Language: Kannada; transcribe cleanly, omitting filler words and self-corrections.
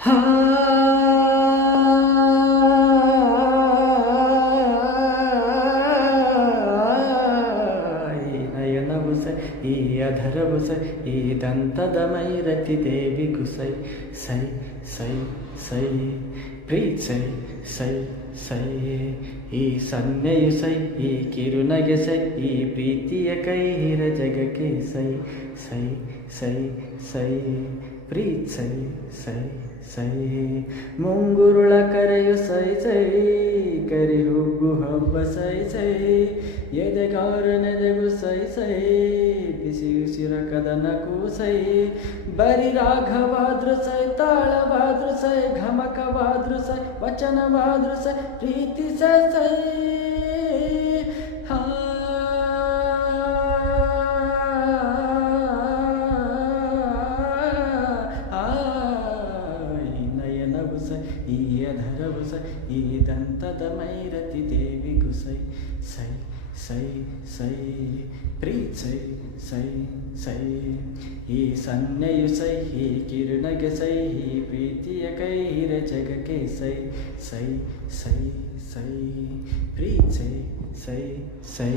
ಈ ನಯನವು ಸೈ, ಈ ಅಧರವು ಸೈ, ಈ ದಂತದ ಮೈರತಿ ದೇವಿಗೂ ಸೈ ಸೈ ಸೈ ಸೈ ಪ್ರೀತ್ ಸೈ ಸೈ ಸೈ. ಈ ಸನ್ನೆಯು ಸೈ, ಈ ಕಿರುನಗೆ ಸೈ, ಈ ಪ್ರೀತಿಯ ಕೈ ಹಿರ ಜಗಕ್ಕೆ ಸೈ ಸೈ ಸೈ ಸೈ ಪ್ರೀತ್ ಸೈ ಸೈ ಸೈ. ಮುಂಗುರುಳ ಕರೆಯು ಸೈ ಸೈ, ಕರಿ ಹುಬ್ಬು ಹಬ್ಬ ಸೈ ಸೈ, ಎದೆಗಾರನೆದೆಗು ಸೈ ಸೈ, ಬಿಸಿ ಉಸಿರ ಕದನಕ್ಕೂ ಸೈ. ಬರಿ ರಾಗವಾದ್ರು ಸೈ, ತಾಳವಾದ್ರು ಸೈ, ಘಮಕವಾದ್ರು ಸೈ, ವಚನವಾದ್ರು ಸೈ, ಪ್ರೀತಿ ಸೈ ಸೈ. ಈ ಅಧರವು ಸೈ, ಈ ದಂತದ ಮೈರತಿ ದೇವಿಗೂ ಸೈ ಸೈ ಸೈ ಸೈ ಪ್ರೀತ್ ಸೈ ಸೈ ಸೈ. ಈ ಸನ್ನೆಯು ಸೈ, ಈ ಕಿರುನಗೆ ಸೈ, ಈ ಪ್ರೀತಿಯ ಕೈ ಹಿರ ಜಗಕ್ಕೆ ಸೈ ಸೈ ಸೈ ಸೈ ಪ್ರೀತ್ ಸೈ ಸೈ ಸೈ.